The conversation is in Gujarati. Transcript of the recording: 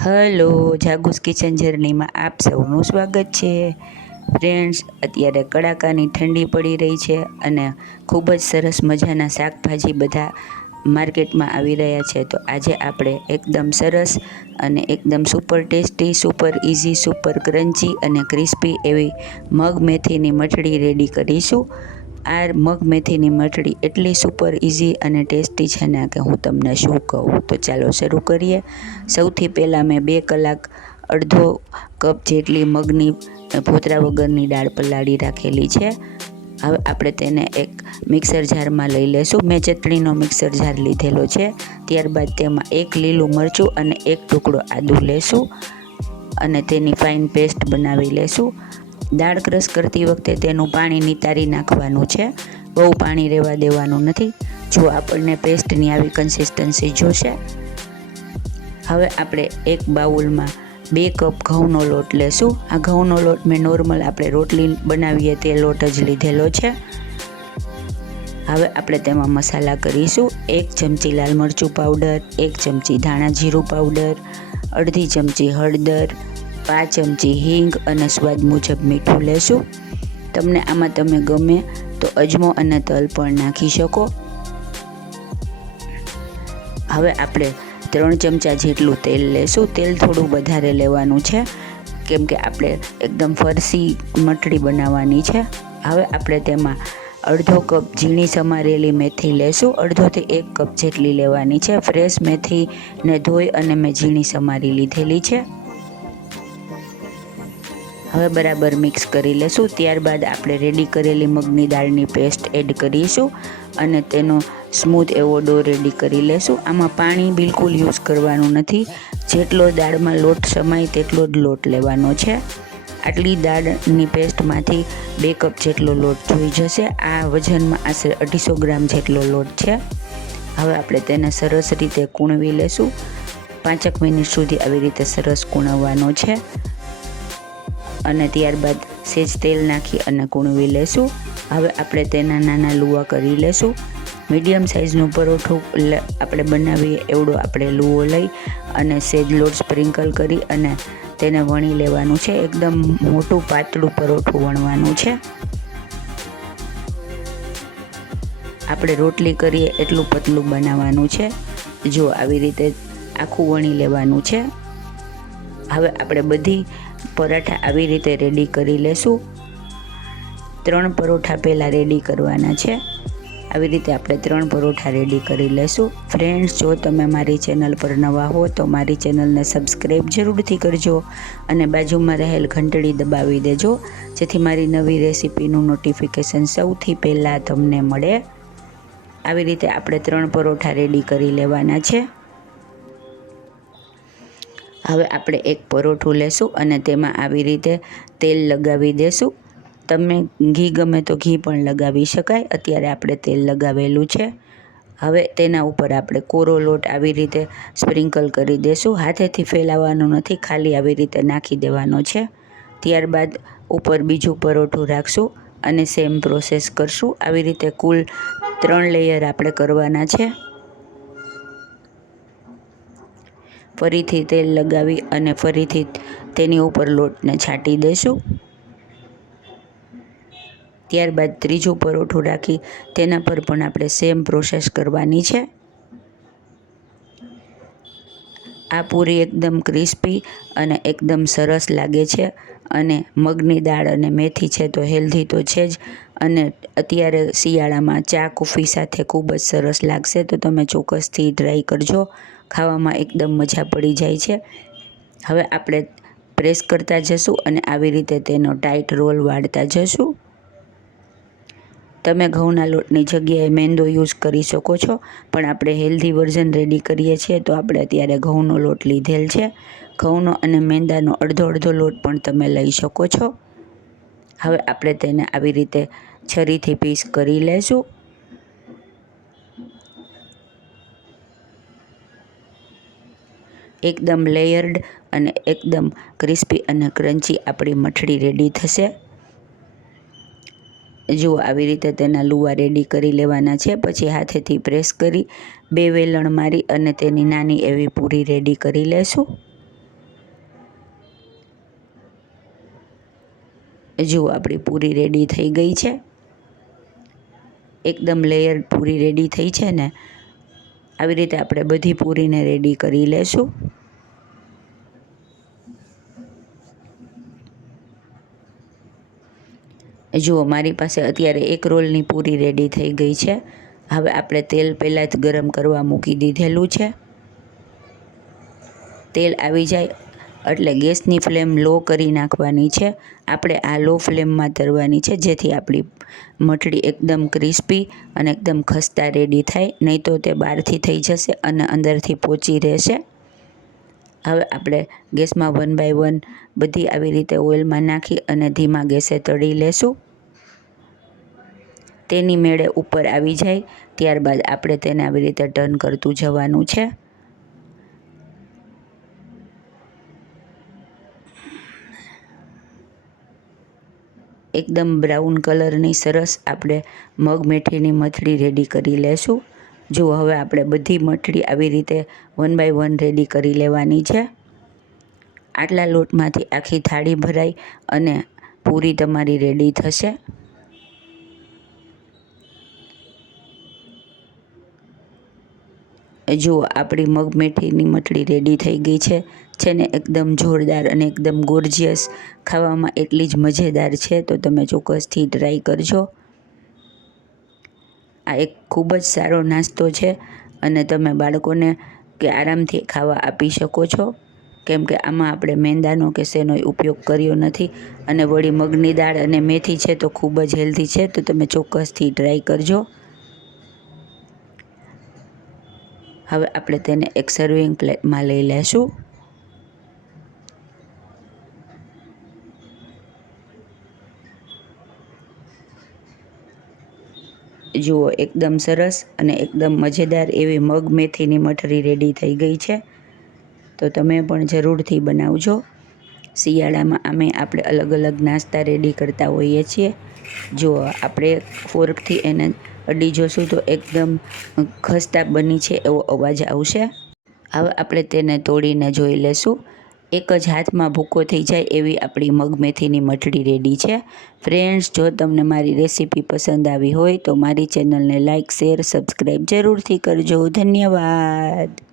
હલો જાગુસ કિચન જર્નીમાં આપ સૌનું સ્વાગત છે. ફ્રેન્ડ્સ અત્યારે કડાકાની ઠંડી પડી રહી છે અને ખૂબ જ સરસ મજાના શાકભાજી બધા માર્કેટમાં આવી રહ્યા છે. તો આજે આપણે એકદમ સરસ અને એકદમ super tasty super easy super crunchy અને ક્રિસ્પી એવી મગ મેથીની મઠડી રેડી કરીશું. આ મગ મેથીની મઠડી એટલી સુપર ઇઝી અને ટેસ્ટી છે ને કે હું તમને શું કહું? તો ચાલો શરૂ કરીએ. સૌથી પહેલાં મેં બે કલાક અડધો કપ જેટલી મગની ફોતરા વગરની દાળ પલાળી રાખેલી છે. હવે આપણે તેને એક મિક્સર જારમાં લઈ લેશું. મેં ચટણીનો મિક્સર જાર લીધેલો છે. ત્યારબાદ તેમાં એક લીલું મરચું અને એક ટુકડો આદું લેશું અને તેની ફાઇન પેસ્ટ બનાવી લેશું. દાળ ક્રશ કરતી વખતે તેનું પાણી નિતારી નાખવાનું છે. બહુ પાણી રહેવા દેવાનું નથી. જો આપણને પેસ્ટની આવી કન્સિસ્ટન્સી જોશે. હવે આપણે એક બાઉલમાં બે કપ ઘઉંનો લોટ લેશું. આ ઘઉંનો લોટ મેં નોર્મલ આપણે રોટલી બનાવીએ તે લોટ જ લીધેલો છે. હવે આપણે તેમાં મસાલા કરીશું. એક ચમચી લાલ મરચું પાવડર એક ચમચી ધાણા જીરું પાવડર અડધી ચમચી હળદર પાંચ ચમચી હિંગ અને સ્વાદ મુજબ મીઠું લેશું. તમને આમાં તમે ગમે તો અજમો અને તલ પણ નાખી શકો. હવે આપણે ત્રણ ચમચા જેટલું તેલ લેશું. તેલ થોડું વધારે લેવાનું છે, કેમ કે આપણે એકદમ ફરસી મટડી બનાવવાની છે. હવે આપણે તેમાં અડધો કપ ઝીણી સમારેલી મેથી લેશું. અડધોથી એક કપ જેટલી લેવાની છે. ફ્રેશ મેથીને ધોઈ અને મેં ઝીણી સમારી લીધેલી છે. હવે બરાબર મિક્સ કરી લેશું. ત્યારબાદ આપણે રેડી કરેલી મગની દાળની પેસ્ટ એડ કરીશું અને તેનો સ્મૂથ એવો ડો રેડી કરી લેશું. આમાં પાણી બિલકુલ યુઝ કરવાનું નથી. જેટલો દાળમાં લોટ સમાય તેટલો જ લોટ લેવાનો છે. આટલી દાળની પેસ્ટમાંથી બે કપ જેટલો લોટ જોઈ જશે. આ વજનમાં આશરે અઢીસો ગ્રામ જેટલો લોટ છે. હવે આપણે તેને સરસ રીતે કૂણવી લેશું. પાંચક મિનિટ સુધી આવી રીતે સરસ કૂણવવાનો છે. અને ત્યારબાદ સેજ તેલ નાખી અને કૂણવી લેશું. હવે આપણે તેના નાના લુવા કરી લેશું. મીડિયમ સાઇઝનું પરોઠું આપણે બનાવીએ એવડો આપણે લુવો લઈ અને સેજ લોટ સ્પ્રિંકલ કરી અને તેને વણી લેવાનું છે. એકદમ મોટું પાતળું પરોઠું વણવાનું છે. આપણે રોટલી કરીએ એટલું પતલું બનાવવાનું છે. જો આવી રીતે આખું વણી લેવાનું છે. હવે આપણે બધી પરાઠા આવી રીતે રેડી કરી લેશું. ત્રણ પરોઠા પહેલાં રેડી કરવાના છે. આવી રીતે આપણે ત્રણ પરોઠા રેડી કરી લેશું. ફ્રેન્ડ્સ જો તમે મારી ચેનલ પર નવા હો, તો મારી ચેનલને સબસ્ક્રાઈબ જરૂરથી કરજો અને બાજુમાં રહેલ ઘંટડી દબાવી દેજો. જેથી મારી નવી રેસીપીનું નોટિફિકેશન સૌથી પહેલાં તમને મળે. આવી રીતે આપણે ત્રણ પરોઠા રેડી કરી લેવાના છે. હવે આપણે એક પરોઠું લેશું અને તેમાં આવી રીતે તેલ લગાવી દેશું. તમે ઘી ગમે તો ઘી પણ લગાવી શકાય. અત્યારે આપણે તેલ લગાવેલું છે. હવે તેના ઉપર આપણે કોરો લોટ આવી રીતે સ્પ્રિંકલ કરી દેશું. હાથેથી ફેલાવવાનો નથી, ખાલી આવી રીતે નાખી દેવાનો છે. ત્યારબાદ ઉપર બીજું પરોઠું રાખશું અને સેમ પ્રોસેસ કરશું. આવી રીતે કુલ ત્રણ લેયર આપણે કરવાના છે. ફરીથી તેલ લગાવી અને ફરીથી તેની ઉપર લોટને છાંટી દઈશું. ત્યારબાદ ત્રીજું પરોઠું રાખી તેના પર પણ આપણે સેમ પ્રોસેસ કરવાની છે. આ પૂરી એકદમ ક્રિસ્પી અને એકદમ સરસ લાગે છે અને મગની દાળ અને મેથી છે તો હેલ્ધી તો છે જ અને અત્યારે શિયાળામાં ચા કોફી સાથે ખૂબ જ સરસ લાગશે તો તમે ચોક્કસથી ટ્રાય કરજો. ખાવામાં એકદમ મજા પડી જાય છે. હવે આપણે પ્રેસ કરતા જશું અને આવી રીતે તેનો ટાઈટ રોલ વાળતા જશું. તમે ઘઉંના લોટની જગ્યાએ મેંદો યુઝ કરી શકો છો, પણ આપણે હેલ્ધી વર્ઝન રેડી કરીએ છીએ તો આપણે અત્યારે ઘઉંનો લોટ લીધેલ છે. ઘઉંનો અને મેંદાનો અડધો અડધો લોટ પણ તમે લઈ શકો છો. હવે આપણે તેને આવી રીતે છરીથી પીસ કરી લેશું. એકદમ લેયર્ડ અને એકદમ ક્રિસ્પી અને ક્રન્ચી આપણી મઠડી રેડી થશે. જુઓ આવી રીતે તેના લુવા રેડી કરી લેવાના છે. પછી હાથેથી પ્રેસ કરી બે વેલણ મારી અને તેની નાની એવી પૂરી રેડી કરી લેશું. જુઓ આપણી પૂરી રેડી થઈ ગઈ છે. એકદમ લેયર્ડ પૂરી રેડી થઈ છે ને આવી રીતે આપણે બધી પૂરીને રેડી કરી લેશું. જુઓ મારી પાસે અત્યારે એક રોલની પૂરી રેડી થઈ ગઈ છે, હવે આપણે તેલ પહેલાં જ ગરમ કરવા મૂકી દીધેલું છે. તેલ આવી જાય એટલે ગેસની ફ્લેમ લો કરી નાખવાની છે. આપણે આ લો ફ્લેમમાં તરવાની છે, જેથી આપણી મઠડી એકદમ ક્રિસ્પી અને એકદમ ખસ્તા રેડી થાય. નહીં તો તે બહારથી થઈ જશે અને અંદરથી પોચી રહેશે. હવે આપણે ગેસમાં વન બાય વન બધી આવી રીતે ઓઇલમાં નાખી અને ધીમા ગેસે તળી લેશું. તેની મેળે ઉપર આવી જાય. ત્યારબાદ આપણે તેને આવી રીતે ટર્ન કરતું જવાનું છે. એકદમ બ્રાઉન કલરની સરસ આપણે મગ મેથીની મથળી રેડી કરી લેશું. જો હવે આપણે બધી મઠડી આવી રીતે વન બાય વન રેડી કરી લેવાની છે. આટલા લોટમાંથી આખી થાળી ભરાઈ અને પૂરી તમારી રેડી થશે. જુઓ આપણી મગ મથળી રેડી થઈ ગઈ છે છે ને એકદમ જોરદાર અને એકદમ ગોર્જિયસ ખાવામાં એટલી જ મજેદાર છે, તો તમે ચોક્કસથી ટ્રાય કરજો. આ એક ખૂબ જ સારો નાસ્તો છે અને તમે બાળકોને કે આરામથી ખાવા આપી શકો છો. કેમ કે આમાં આપણે મેંદાનો કે શેનો ઉપયોગ કર્યો નથી અને વળી મગની દાળ અને મેથી છે તો ખૂબ જ હેલ્ધી છે, તો તમે ચોક્કસથી ટ્રાય કરજો. હવે આપણે તેને એક સર્વિંગ પ્લેટમાં લઈ લેશું. જુઓ, એકદમ સરસ અને એકદમ મજેદાર એવી મગ મેથીની મઠરી રેડી થઈ ગઈ છે. તો તમે પણ જરૂરથી બનાવજો. શિયાળામાં આમે આપણે અલગ અલગ નાસ્તા રેડી કરતા હોઈએ છીએ. જો આપણે ફોર્કથી એને અડી જોશું તો એકદમ ખસ્તા બની છે એવો અવાજ આવશે. હવે આપણે તેને તોડીને જોઈ લેશું. એક જ હાથમાં ભૂકો થઈ જાય એવી આપણી મગ મેથીની મઠડી રેડી છે. ફ્રેન્ડ્સ જો તમને મારી રેસીપી પસંદ આવી હોય તો મારી ચેનલને લાઇક શેર સબસ્ક્રાઈબ જરૂરથી કરજો. ધન્યવાદ.